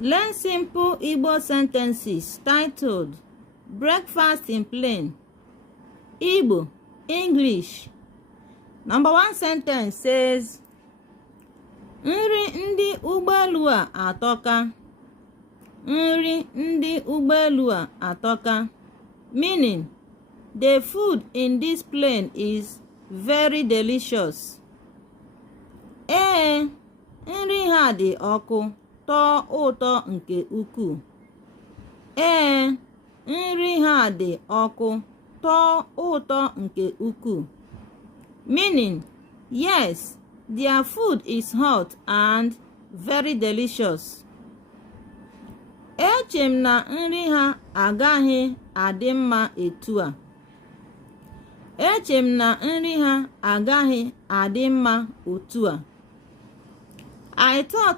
Learn simple Igbo sentences titled Breakfast in Plain. Igbo, English. Number 1 sentence says, Nri ndị ụgbọelu a atọka. Nri ndị ụgbọelu a atọka. Meaning, the food in this plane is very delicious. Ee, nri ha dị ọkụ, tọọ ụtọ nke ukwuu. Ee, nri ha dị ọkụ, tọọ ụtọ nke ukwuu. Meaning, yes, their food is hot and very delicious. Eche m na nri ha agaghị adị mma etu a. Eche m na nri ha agaghị adị mma otu a. I thought